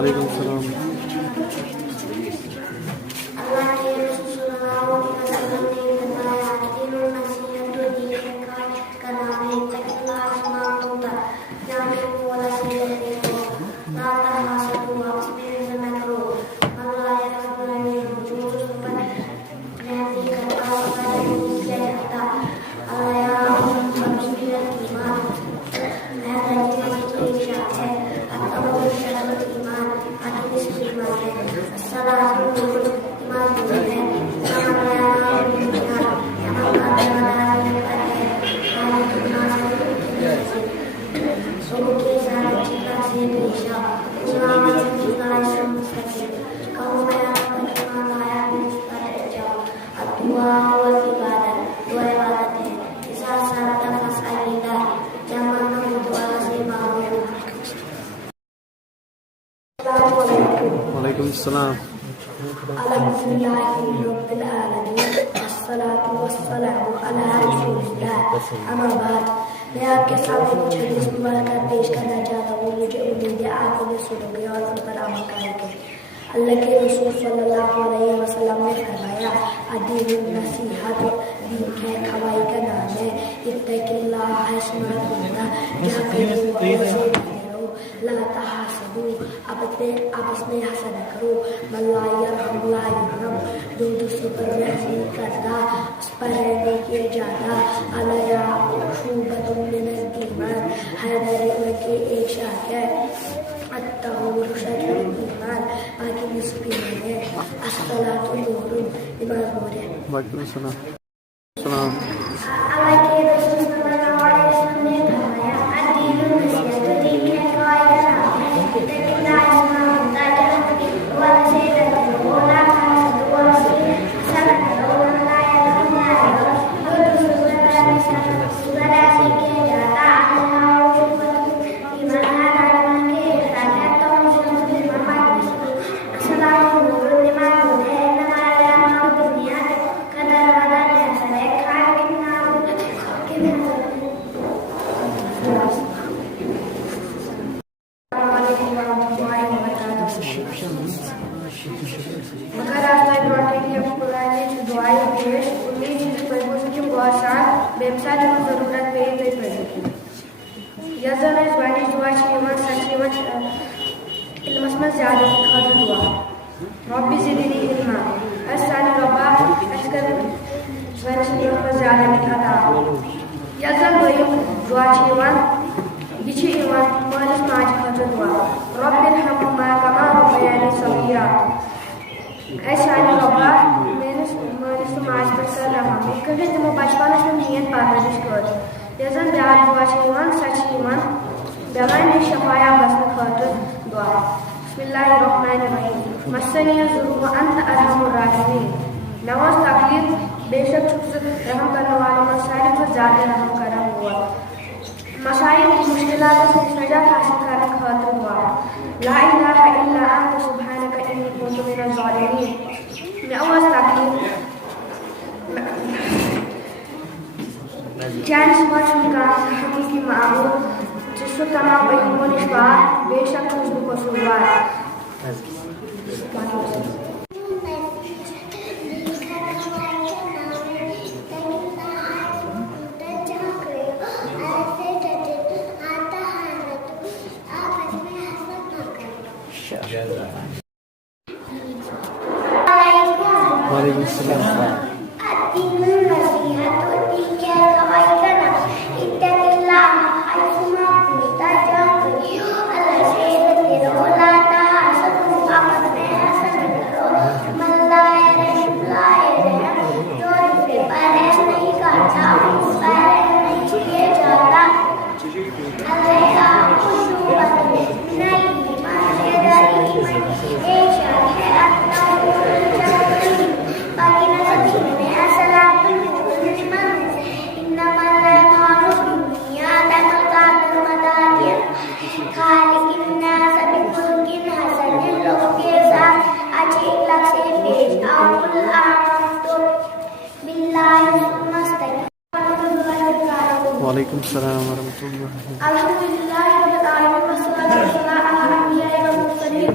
वालेकुम सलाम। अल्लाह के रसूल सल्लल्लाहु अलैहि वसल्लम ने बताया दीन और नसीहत तो दीन का नाम है तकवा अस्माउता नाम है वाला से देखो ना तहासदु आपस में न करो अल्लाह या रसूल ने जो पर रहती करता होता है इससे आता अल्लाह या रसूल ईमान है तजीब की इच्छा है अतबो शरत ईमान अतबो ईमान है सलाह वालेकुम सलाम। अल्हम्दुलिल्लाहि रब्बिल आलमीन अस्सलातु वस्सलामु अला रसूलिल्लाह अम्मा बाद। मैं आपके सामने कुछ हदीस मुबारक पेश करना चाहता हूँ। मुझे उम्मीद है आप उन्हें सुनोगे और उन पर अमल करोगे। अल्लाह के रसूल सल्लल्लाहु अलैहि वसल्लम ने फरमाया अदीन नसीहत दीन के खवाई का नाम है इत्तकिल्लाह हस्मत होना जहाँ पे ला तहासदु आपस में हसद करो मल्ला यरहम ला यरहम जो दूसरों पर रहम नहीं करता उस पर रहने किया जाता अलया शुबतुम मिनल ईमान हैदर के एक शाख है अत्तहूर शतरुल ईमान बाकी निस्फी है अस्सलातु नूरुन ईमान नूर है। वालेकुम सलाम। सलाम। अल्लाह के रसूल सल्लल्लाहु अलैहि वसल्लम ने फरमाया अदीन नसीहत दीन के खवाई का नाम है इत्तकिल्लाह अस्माउता वाला से देखो ना तहासदु सब करो ना या जो दूसरों पर रहने किया जाता अल्लाह ईमान के साथ तो मुस्लिम अस्सलाम ईमान है नमाया दुनिया कदर वाला है खाए बिना मगर आज मैं लौटेंगे अब पुराने दुआएं पेश उम्मीद है कि बहुत साथ बेमसाल और ज़रूरत पे पड़ेगी। यज़न इस वाली दुआ छीवन सचीवन इल्मस्मत ज़्यादा खाद दुआ रब्बी ज़िदनी इल्मा अस्सानी रब्बा अस्कर वरसी पर ज़्यादा निकाता यज़न वही दुआ छीवन बिछी इवन मालिस माज खाद दुआ रब्बिल हम्मा कमा रब्बयानी सगीरा ऐसा रब्बा मैंने समाज पर कर रहा हूँ कभी तुम बचपन में नियत पारवरिश कर यज़न ब्याह दुआ छीवन सच ईमान दवाई में शफाया बस खातिर दुआ बिस्मिल्लाहिर्रहमानिर्रहीम मस्सनी ज़ुर्र व अंत अरहमुर राहिमीन नवाज तकलीफ बेशक छुप रहम करने वालों में सारी को ज़्यादा रहम करम हुआ मसाइल की मुश्किलात से निजात हासिल करने खातिर दुआ ला इलाहा इल्ला अंत सुब्हानका इन्नी कुन्तु मिनज़ ज़ालिमीन मैं आवाज़ तकलीफ जान समझ का हकीकी मामूल जिसको तमाम वही निष्पा बेशक खुशबू को सुनवार वालेकुम सलाम। वालेकुम सलाम वरहमतुल्लाह। अल्हम्दुलिल्लाह रब्बिल आलमीन वस्सलातु वस्सलामु अला अंबिया'i व मुरसलीन।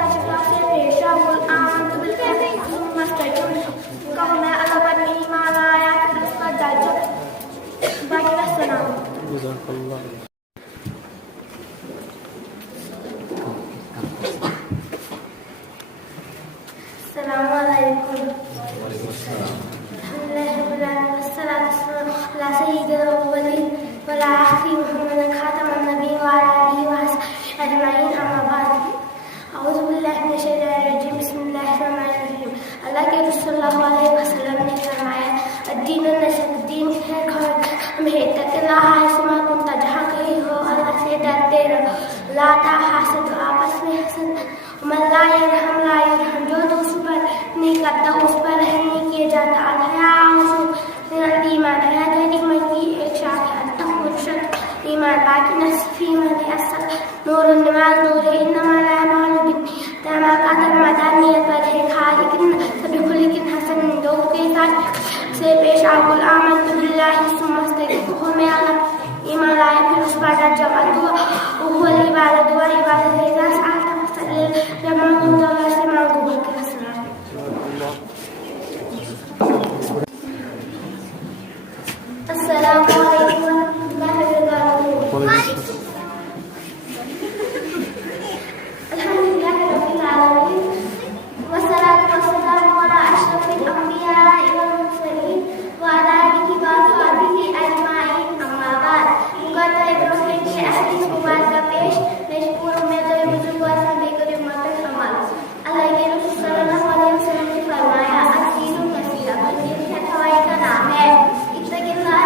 तशक्का से पेश आओ कुल आमंतु बिल्लाहि सुम्मा इस्तक़िम कहो मैं अल्लाह पर ईमान लाया फिर उस पर चल बाकी का सलाम जज़ाकल्लाह। अस्सलामु अलैकुम अल्हम्दुलिल्लाह वस्सलातु वस्सलामु अला सय्यिदिल अव्वलीन वल आखिरीन मुहम्मदिन खातमिन नबिय्यीन व अला आलिहि व अस्हाबिहि अजमईन अम्मा बाद औज़ु बिल्लाहि मिनश शैतानिर रजीम बिस्मिल्लाहिर रहमानिर रहीम। अल्लाह के रसूल सल्लल्लाहु अलैहि वसल्लम ने फरमाया दीन नसीहत दीन है हम है तकल्लाह इसमा कुंता जहाँ कहीं हो अल्लाह से डरते रहो ला ताहसद आपस में हसद मन ला यरहम जो दूसरों पर नहीं करता उस पर रहम नहीं किया जाता। ईमान हया कलीमा की एक शाख है अत्तक़वा ईमान बाकी नस्फ़ ईमान है असल नूर नमाज नूर इन्नमल अमालु बिन्निय्यात तमा कदर मदानियत पर है खालिकिन सभी खुलिकिन हसन लोगों के साथ से पेश आओ कुल आमंतु बिल्लाहि सुम्मा इस्तक़िम हो मैं अल्लाह ईमान लाया फिर उस पर डर जाओ दुआ हुवल इबादत दुआ इबादत है इज़ा सअल्ता फसअल जब मांगो तो अल्लाह से मांगो बल्कि सलाम। अस्सलामु अलैकुम व रहमतुल्लाहि व बरकातुहू। अल्हम्दुलिल्लाहि रब्बिल आलमीन वस्सलातु वस्सलामु अला अशरफिल अंबिया'i वल मुरसलीन व अला आलिहि व अस्हाबिहि अजमाईन अम्मा बाद। मुक़द्दर इब्राहिम के हदीस मुबारक पेश मशकूर में तो बुजुर्ग व बेकर उम्मत अमल अल्लाह के रसूल सल्लल्लाहु अलैहि वसल्लम ने फरमाया अदीनु नसीहा ये हवाई का नाम है इत्तक़िल्लाह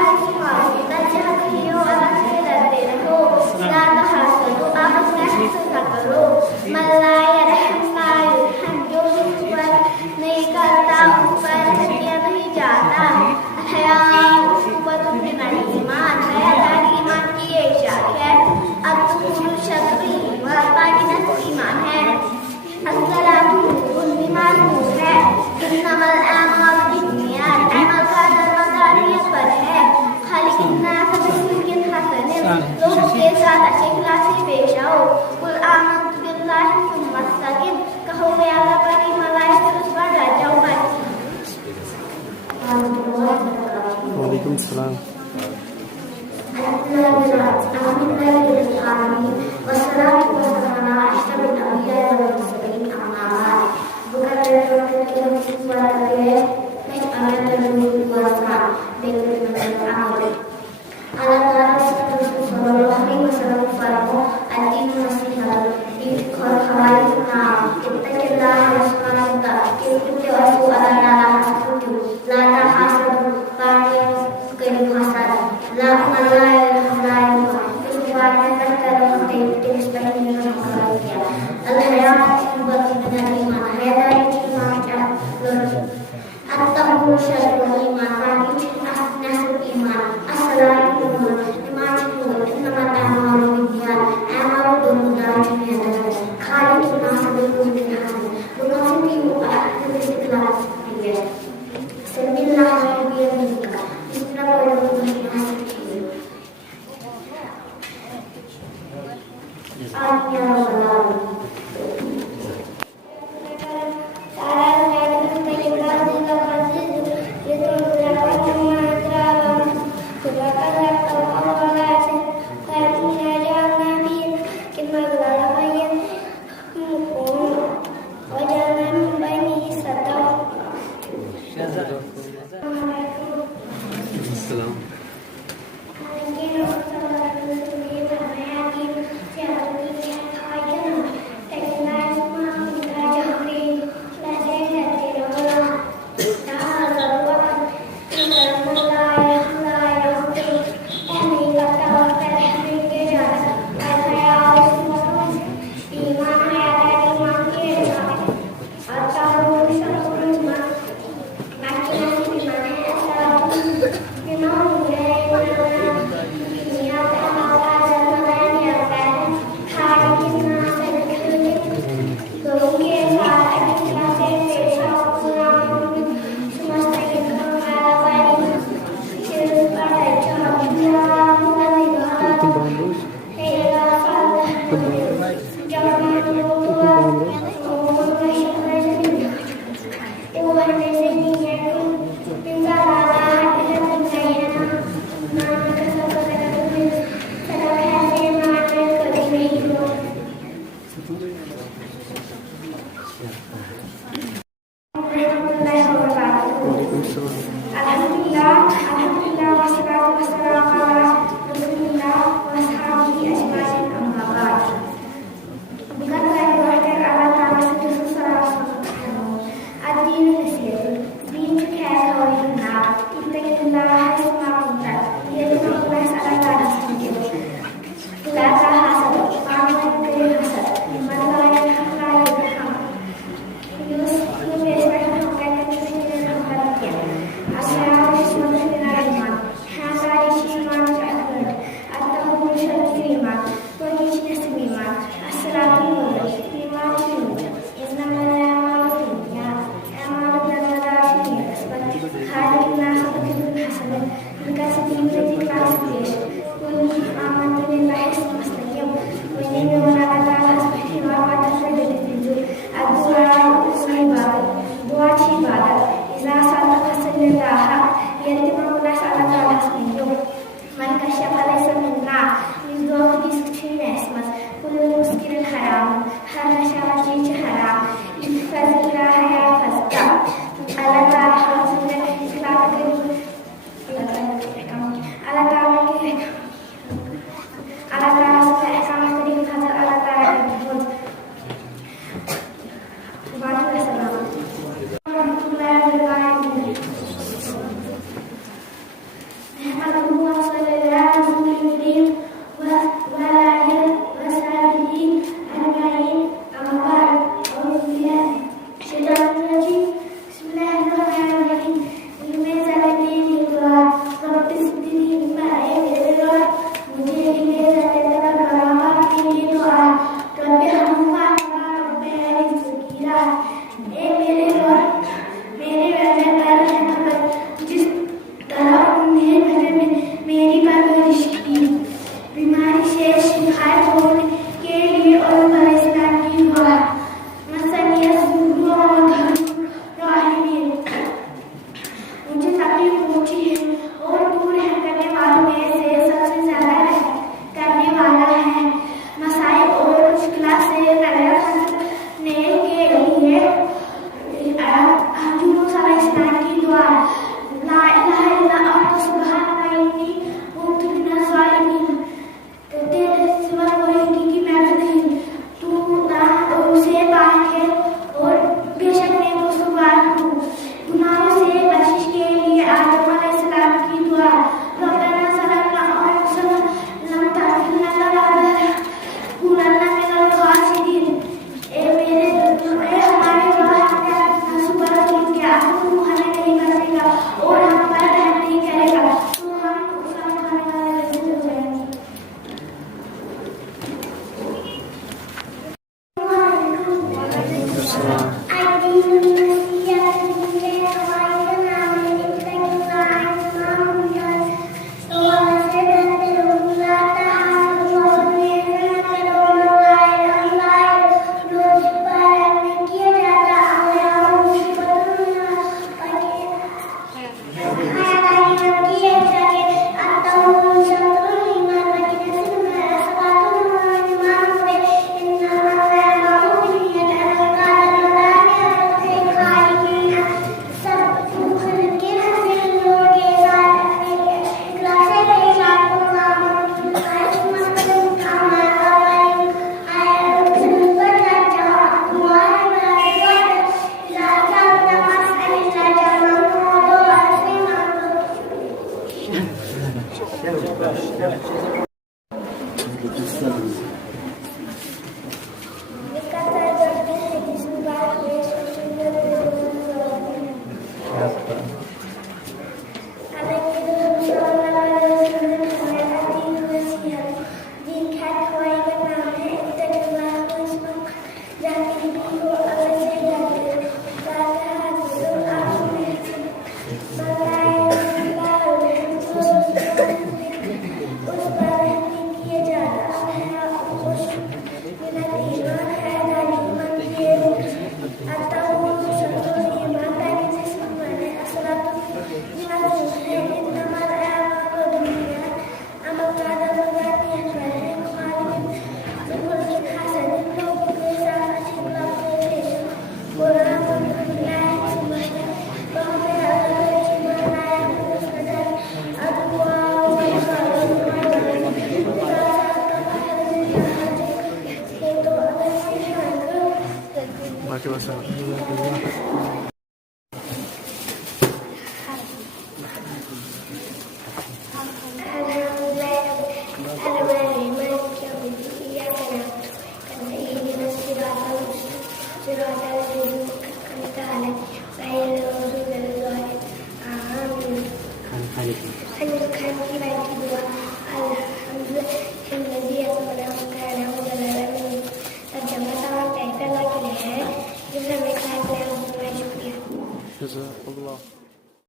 लोगों के साथ अच्छे खिलासी पेश आओ कुल आमंतु बिल्लाहि सुम्मा इस्तक़िम कहो मैं अल्लाह पर ईमान लाया फिर उस पर डर जाओ वालेकुम सलाम। Allah Taala harus Islam ke Allah Taala sudah sama tadi kata Allah Taala pun Terima kasih.